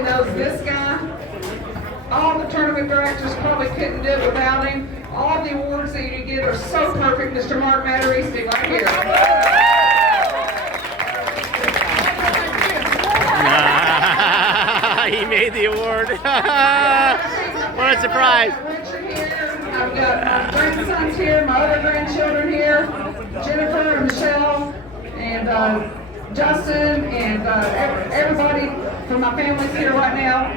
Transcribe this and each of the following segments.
everybody knows this guy. All the tournament directors probably couldn't do it without him. All the awards that you get are so perfect. Mr. Mark Matarrese right here. He made the award. What a surprise. I've got my grandsons here, my other grandchildren here, Jennifer and Michelle, and Justin, and everybody from my family's here right now.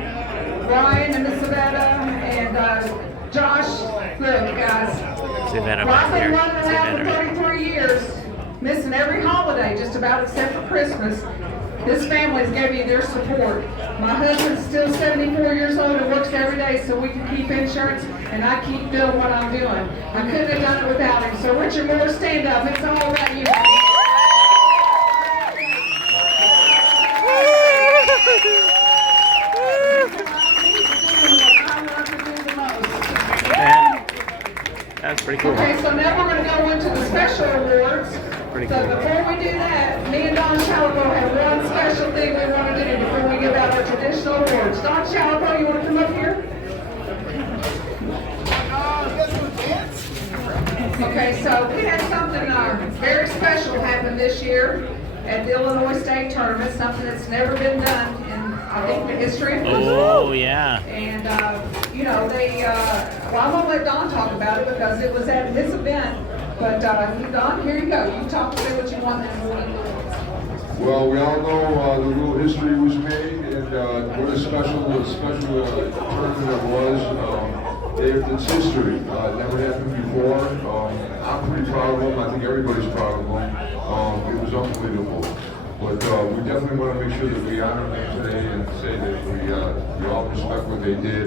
Brian and Isabelle and Josh. Look, guys, I've been running around for 33 years, missing every holiday just about except for Christmas. This family's gave me their support. My husband's still 74 years old and works every day so we can keep insurance, and I keep doing what I'm doing. I couldn't have done it without him. So Richard Moore, stand up. It's all about you. That's pretty cool. Okay, so now we're going to go into the special awards. Pretty so cool. Before we do that, me and Don Chalico have one special thing we want to do before we give out our traditional awards. Don Chalico, you want to come up here? Okay, so we had something very special happen this year at the Illinois State Tournament, something that's never been done in, I think, the history of football. Oh, yeah. And, you know, well, I'm going to let Don talk about it because it was at his event. But, Don, here you go. You talk to me what you want and Well, we all know the little history was made, and what a special tournament it was. It's history. It never happened before. I'm pretty proud of them. I think everybody's proud of them. It was unbelievable. But we definitely want to make sure that we honor them today and say that we all respect what they did.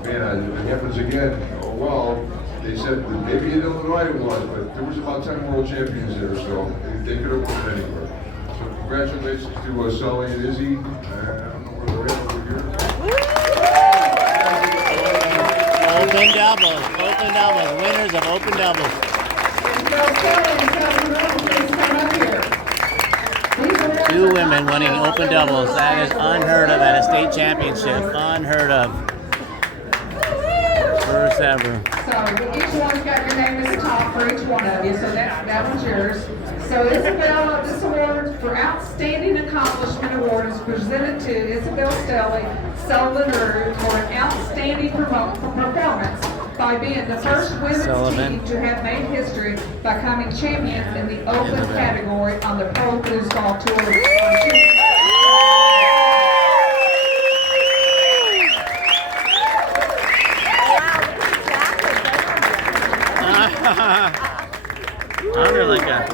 And man, if it happens again, oh well. They said that maybe in Illinois it was, but there was about 10 world champions there, so they could have won it anywhere. So congratulations to Sully and Izzy. I don't know where they're at over here. Open doubles, winners of open doubles. Two women winning open doubles. That is unheard of at a state championship. Unheard of. First ever. So each one's got your name at the top for each one of you, so that one's yours. So Isabelle, this award for Outstanding Accomplishment Award is presented to Isabelle Stelly, Sullivan Rue, for an outstanding performance by being the first women's team to have made history by becoming champions in the open category on the Pro Foosball Tour. Under like a.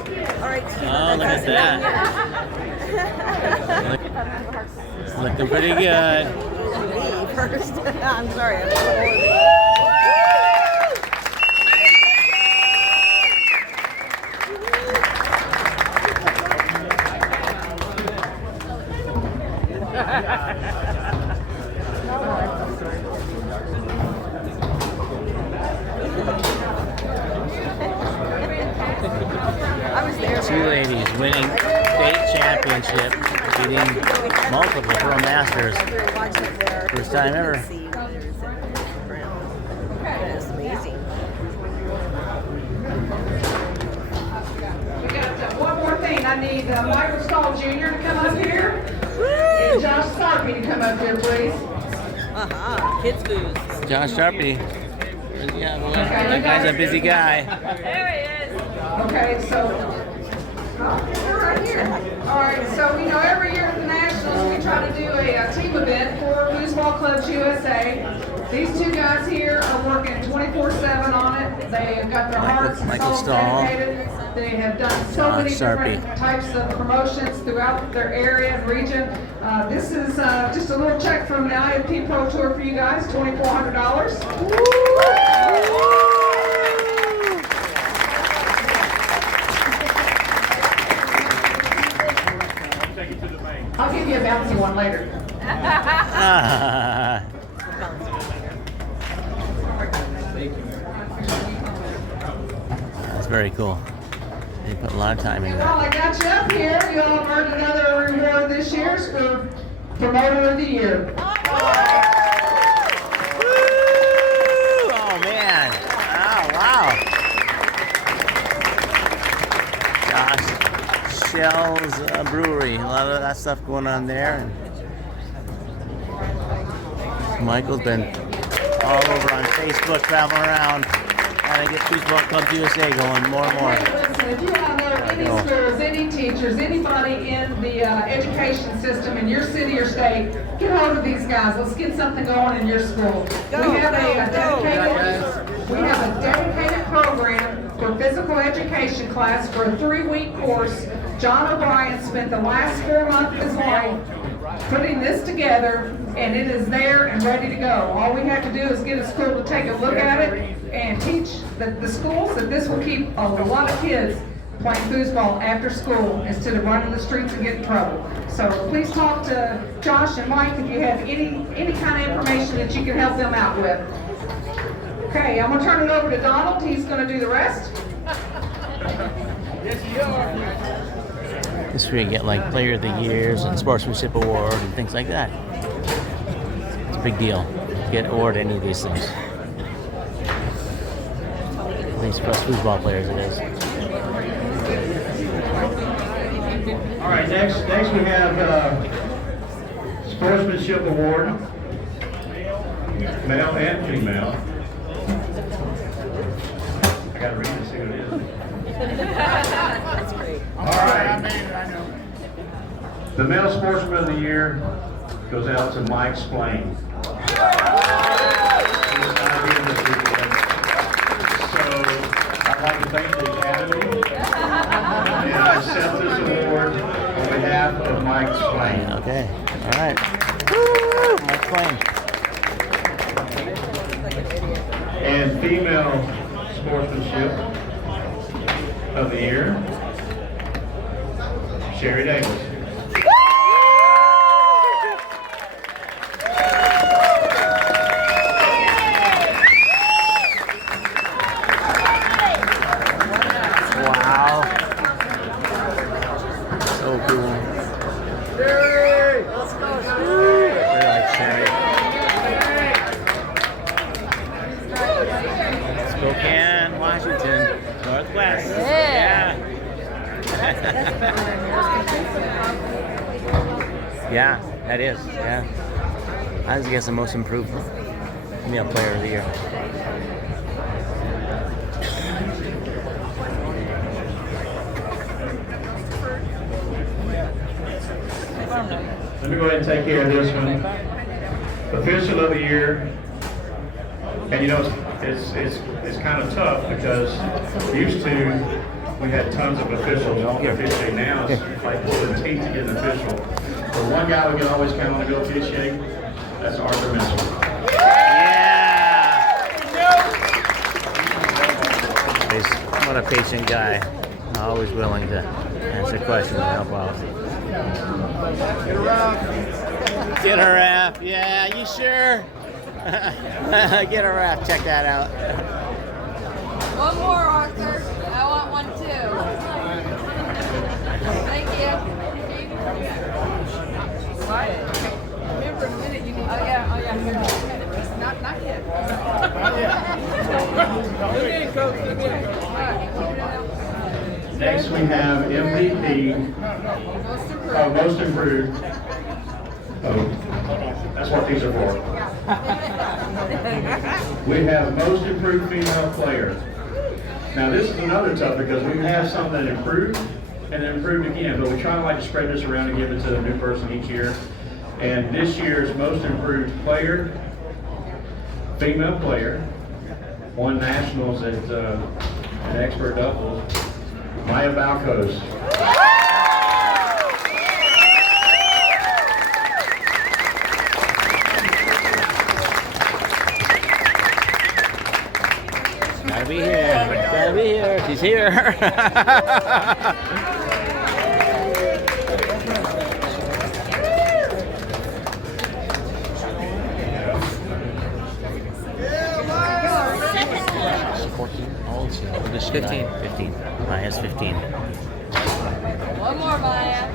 Oh, look at that. Looking pretty good. First, I'm sorry. Two ladies winning state championship, beating multiple pro masters. First time ever. It's amazing. We got one more thing. I need Michael Stahl Jr. to come up here. And Josh Sarpy to come up here, please. Kids booze. Josh Sarpy. Yeah, boy. That guy's a busy guy. There he is. Okay, so. We're right here. All right, so you know every year at the Nationals we try to do a team event for Foosball Clubs USA. These two guys here are working 24/7 on it. They have got their hearts and souls dedicated. They have done so many different types of promotions throughout their area and region. This is just a little check from the IMP Pro Tour for you guys, $2,400. I'll give you a bouncy one later. That's very cool. They put a lot of time into Well, that. I got you up here. You all earned another reward this year for Promoter of the Year. Oh man! Oh wow! Gosh, Shell's Brewery. A lot of that stuff going on there. And Michael's been all over on Facebook, traveling around, trying to get Football Club USA going more and more. Listen, if you all know any schools, any teachers, anybody in the education system in your city or state, get hold of these guys. Let's get something going in your school. We have a dedicated program for physical education class for a 3-week course. John O'Brien spent the last 4 months of his life putting this together, and it is there and ready to go. All we have to do is get a school to take a look at it and teach the schools that this will keep a lot of kids playing foosball after school instead of running the streets and getting in trouble. So please talk to Josh and Mike if you have any kind of information that you can help them out with. Okay, I'm going to turn it over to Donald. He's going to do the rest. This is where you get like Player of the Years and Sportsmanship Award and things like that. It's a big deal to get awarded any of these things. At least for us football players it is. All right, next we have Sportsmanship Award, male and female. I gotta read to see what it is. That's great. All right. The Male Sportsman of the Year goes out to Mike Splain. He's not here this weekend. So I'd like to thank the Academy and I accept this award on behalf of Mike Splain. Okay, all right. Woo! Mike Splain. And Female Sportsmanship of the Year, Shari Davis. Wow. So cool. Very like Shari. Spokane, Washington, Northwest. Yeah. Yeah, that is. Yeah. I was guess the most improved male player of the year. Let me go ahead and take care of this one. Official of the Year. And you know, it's kind of tough because used to we had tons of officials officiate. Now it's like pulling teeth to get an official. But one guy we can always count on to go officiate, that's Arthur Mitchell. Yeah! What a patient guy. Always willing to answer questions and help out. Get a wrap. Yeah, you sure? Get a wrap. Check that out. One more, Arthur. I want one too. Thank you. Remember a minute you need. Oh yeah. Not yet. Next we have MVP, Most Improved. Oh, that's what these are for. We have Most Improved Female Player. Now this is another tough because we have some that improved and then improved again, but we try to like to spread this around and give it to a new person each year. And this year's Most Improved Player, Female Player, won nationals at expert doubles, Maya Balcos. Gotta be here. Gotta be here. She's here. Just 15. 15. Maya's 15. One more, Maya.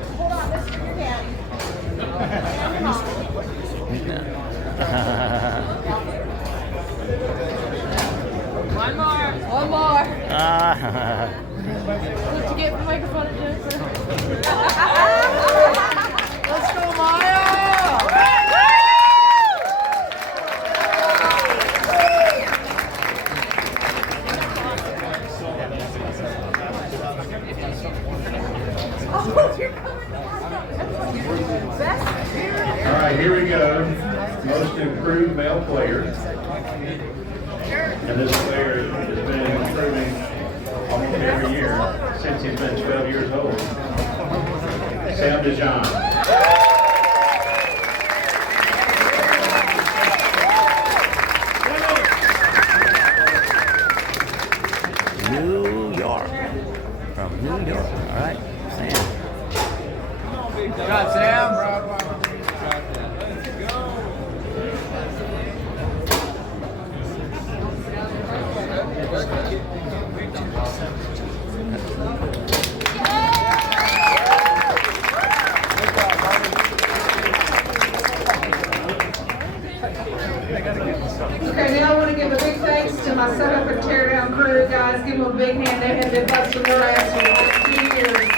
One more. One more. Ah. What'd you get for making fun of Jennifer? Let's go, Maya! All right, here we go. Most improved male player. And this player has been improving almost every year since he's been 12 years old. DeJohn. New York. From New York. All right, Sam. Good job, Sam. Okay, now I want to give a big thanks to my setup and teardown crew, guys. Give them a big hand. They have been busting their ass for the last 2 years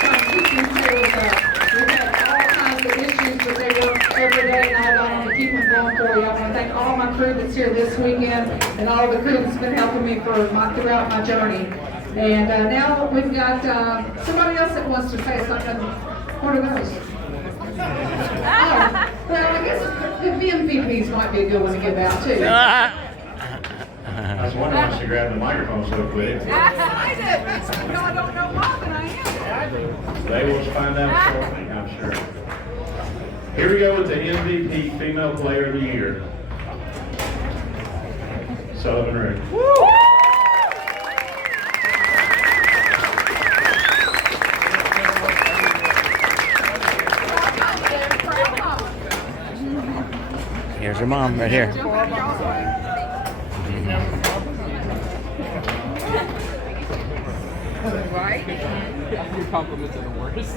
trying to keep these tables up. We've had all kinds of issues, but they work every day, night on to keep them going for you. I want to thank all my crew that's here this weekend and all the crew that's been helping me throughout my journey. And now we've got somebody else that wants to say something. What are those? Oh, well, I guess the MVPs might be a good one to give out too. I was wondering why she grabbed the microphone so quick. I did. No, I don't know more than I am. They will find out shortly, I'm sure. Here we go with the MVP Female Player of the Year. Sullivan Rue. Here's her mom right here. Right? Your compliments are the worst.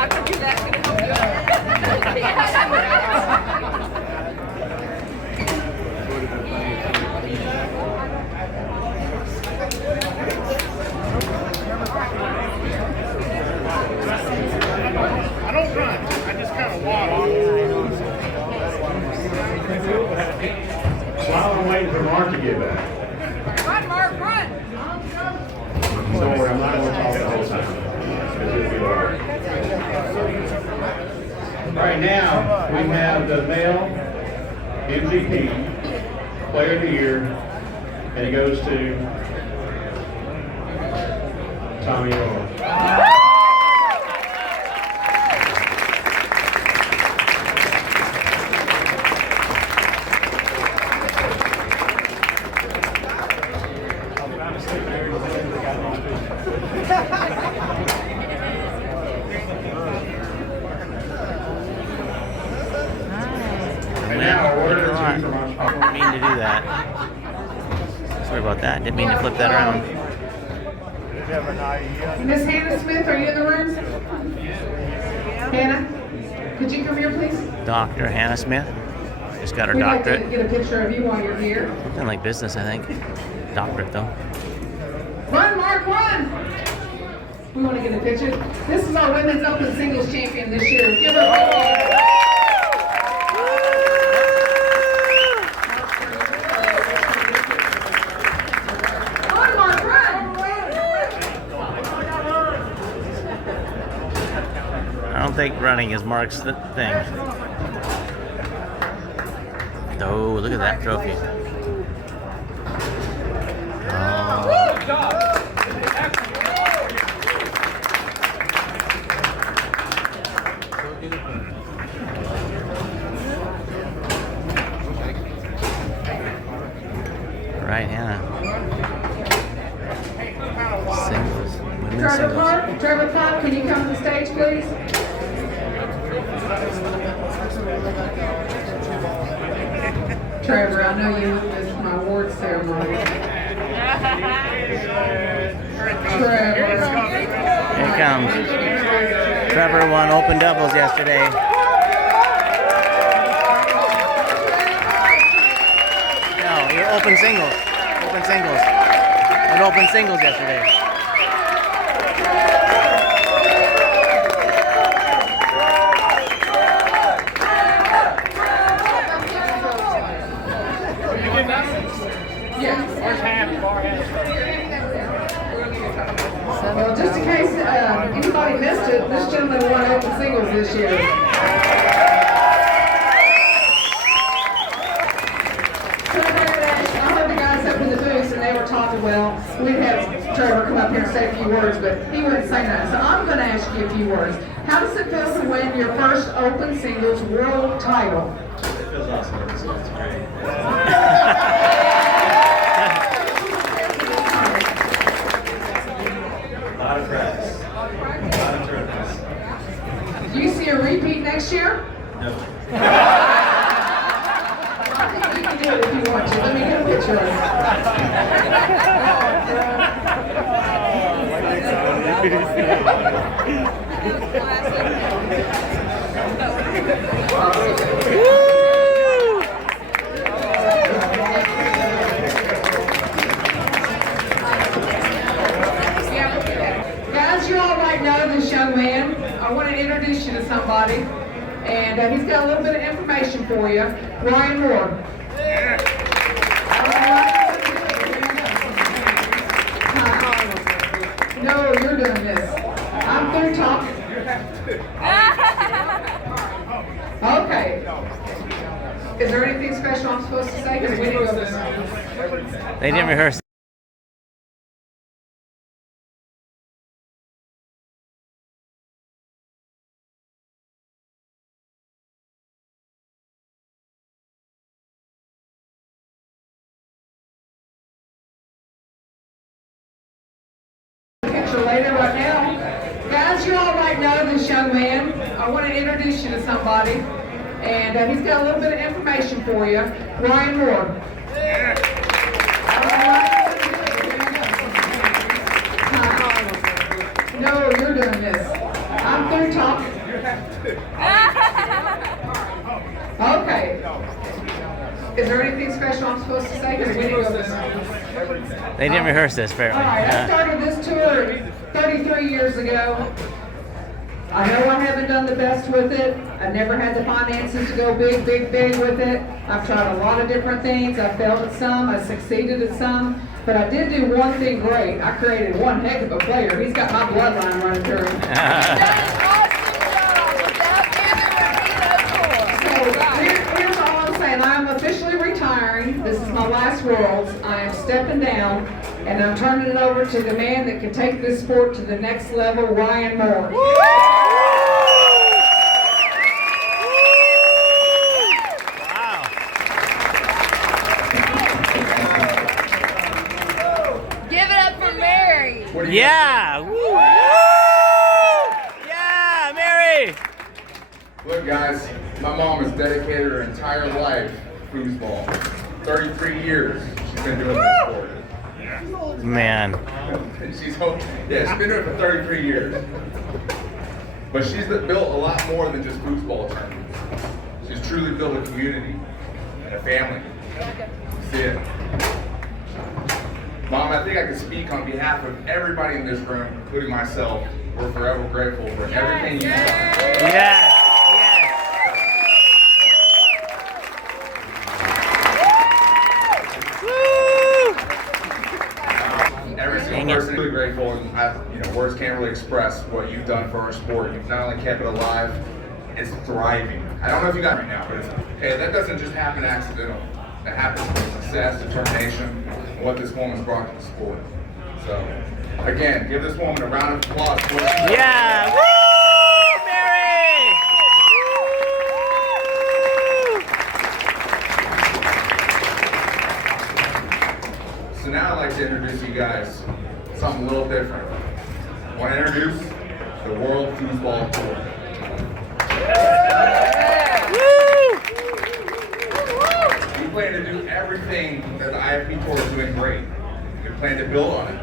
I could do that. I don't run. I just kind of walk. While I'm waiting for Mark to get back. Run, Mark, run! Don't worry, I'm not going to talk the whole time. All right, now we have the male MVP, Player of the Year, and it goes to Tommy Yore. And now, order two from our Didn't mean to do that. Sorry about that. Didn't mean to flip that around. Miss Hannah Smith, are you in the room? Hannah, could you come here, please? Dr. Hannah Smith. Just got her We'd like to doctorate. get a picture of you while you're here. Something like business, I think. Doctorate, though. Run, Mark, run! We want to get a picture. This is our Women's Open Singles Champion this year. Give her a big hand. Run, Mark, run! I don't think running is Mark's thing. Oh, look at that trophy. Good job. Right, Hannah. Singles. Women's singles. Trevor Clark, can you come to the stage, please? Trevor, I know you missed my award ceremony. Trevor. Here it comes. Trevor won open doubles yesterday. No, he open singles. Open singles. And open singles yesterday. Well, just in case anybody missed it, this gentleman won open singles this year. So I heard the guys up in the booth and they were talking, well, we'd have Trevor come up here and say a few words, but he wouldn't say that. So I'm going to ask you a few words. How does it feel to win your first open singles world title? It feels awesome. It's great. A lot of practice. A lot of tournaments. Do you see a repeat next year? No. I think you can do it if you want to. Let me get a picture Guys, you all might know this young man. I want to introduce you to somebody. And he's got a little bit of information for you. Ryan Moore. No, you're doing this. I'm through talking. Okay. Is there anything special I'm supposed to say? Because we didn't go this. They didn't rehearse. Picture later right now. Guys, you all might know this young man. I want to introduce you to somebody. And he's got a little bit of information for you. Ryan Moore. No, you're doing this. I'm through talking. Okay. Is there anything special I'm supposed to say? Because we didn't go this. They didn't rehearse this, All apparently. right, I started this tour 33 years ago. I know I haven't done the best with it. I never had the finances to go big with it. I've tried a lot of different things. I failed at some, I succeeded at some, but I did do one thing great. I created one heck of a player. He's got my bloodline running through him. So here's all I'm saying. I'm officially retiring. This is my last Worlds. I am stepping down, and I'm turning it over to the man that can take this sport to the next level, Ryan Moore. Yeah! Woo! Woo! Yeah, Mary! Look, guys, my mom has dedicated her entire life to foosball. 33 years she's been doing this sport. Man. she's been doing it for 33 years. But she's built a lot more than just foosball tournaments. She's truly built a community and a family. You see it? Mom, I think I can speak on behalf of everybody in this room, including myself. We're forever grateful for everything you've done. Yes! Every single person is really grateful, and words can't really express what you've done for our sport. You've not only kept it alive, it's thriving. I don't know if you got it right now, but that doesn't just happen accidental. That happens with success, determination, and what this woman's brought to the sport. So, again, give this woman a round of applause. Yeah! Woo! Mary! Woo! So now I'd like to introduce you guys to something a little different. I want to introduce the World Foosball Tour. We plan to do everything that the IFP Tour is doing great. We plan to build on it.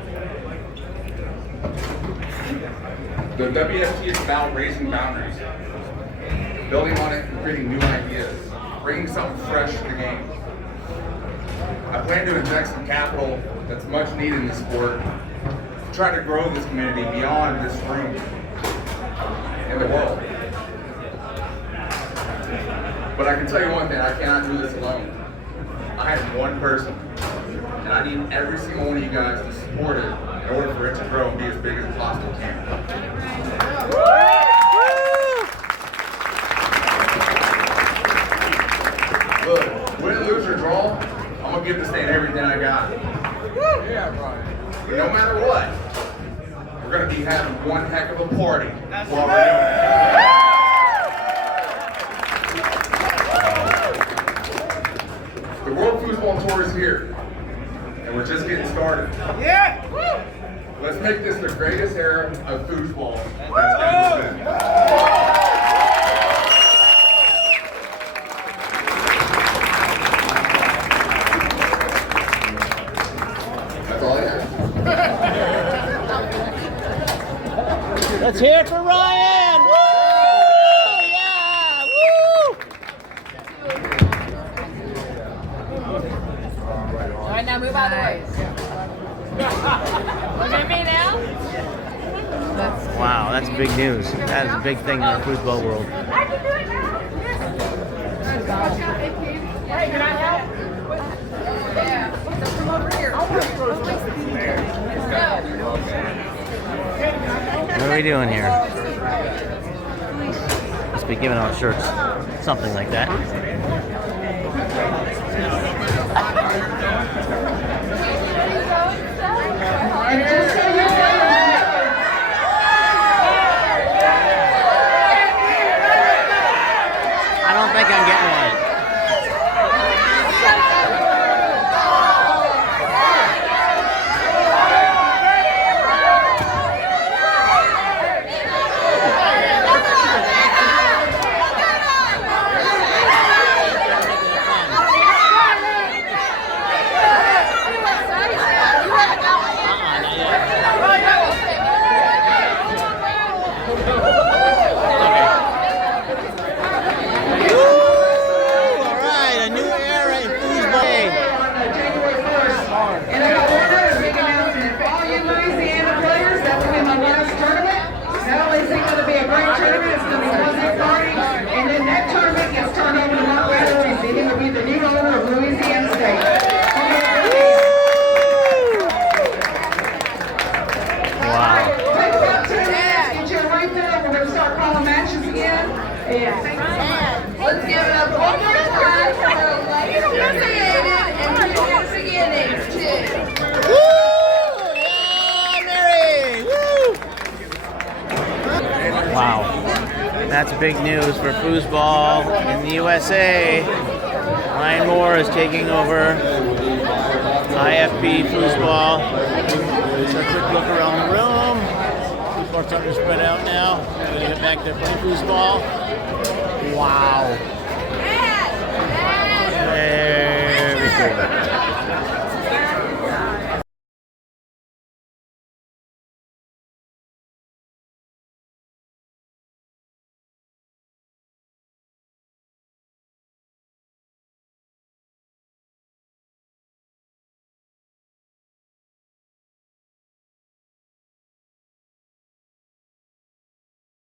The WST is about raising boundaries, building on it and creating new ideas, bringing something fresh to the game. I plan to inject some capital that's much needed in the sport to try to grow this community beyond this room and the world. But I can tell you one thing, I cannot do this alone. I am one person, and I need every single one of you guys to support it in order for it to grow and be as big as it possibly can. Look, win, lose, or draw, I'm gonna give this thing everything I got. But no matter what, we're gonna be having one heck of a party while we're doing it. The World Foosball Tour is here, and we're just getting started. Yeah! Let's make this the greatest era of foosball that's ever been. That's all I have. Let's hear it for Ryan! Woo! Yeah! Woo! All right, now move out of the way. Look at me now. Wow, that's big news. That is a big thing in the football world. I can do it now. Hey, can I help? Yeah. Come over here. What are we doing here? Must be giving out shirts. Something like that. And just so you know, I don't think I'm getting one. Let's give it up one more time for the ladies affiliated and juniors beginnings too. Woo! Yeah, Mary! Woo! Wow. That's big news for foosball in the USA. Ryan Moore is taking over IFP foosball. Let's have a quick look around the room. People are starting to spread out now. We're going to get back to playing foosball. Wow. Very cool.